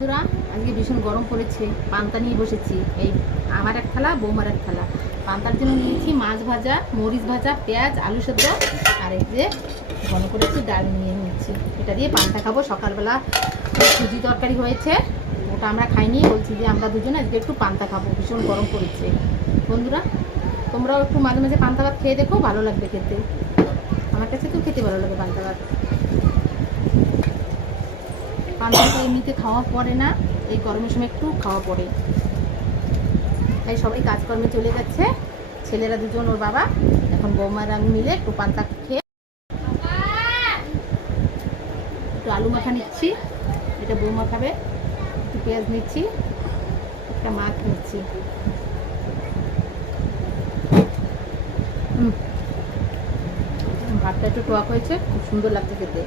বন্ধুরা, আজকে ভীষণ গরম পড়েছে। পান্তা নিয়ে বসেছি। এই আমার এক থালা, বৌমার এক থালা। পান্তার জন্য নিয়েছি মাছ ভাজা, মরিচ ভাজা, পেঁয়াজ, আলু সেদ্ধ, আর এই যে ঘন করে একটু ডাল নিয়ে নিচ্ছি। এটা দিয়ে পান্তা খাবো। সকালবেলা সুজি তরকারি হয়েছে, ওটা আমরা খাইনি। বলছি যে আমরা দুজনে আজকে একটু পান্তা খাবো, ভীষণ গরম পড়েছে। বন্ধুরা, তোমরাও একটু মাঝে মাঝে পান্তা ভাত খেয়ে দেখো, ভালো লাগবে খেতে। আমার কাছে তো খেতে ভালো লাগে পান্তা ভাত। পান্তাটা এমনিতে খাওয়া পড়ে না, এই গরমের সময় একটু খাওয়া পড়ে। তাই সবাই কাজকর্মে চলে যাচ্ছে। ছেলেরা দুজন, ওর বাবা। এখন বৌমার আমি মিলে একটু পান্তা খেয়ে একটু আলু মাখা নিচ্ছি। এটা বৌমা খাবে। একটু পেঁয়াজ নিচ্ছি, একটা মাছ নিচ্ছি। ভাতটা একটু টক হয়েছে, খুব সুন্দর লাগছে খেতে।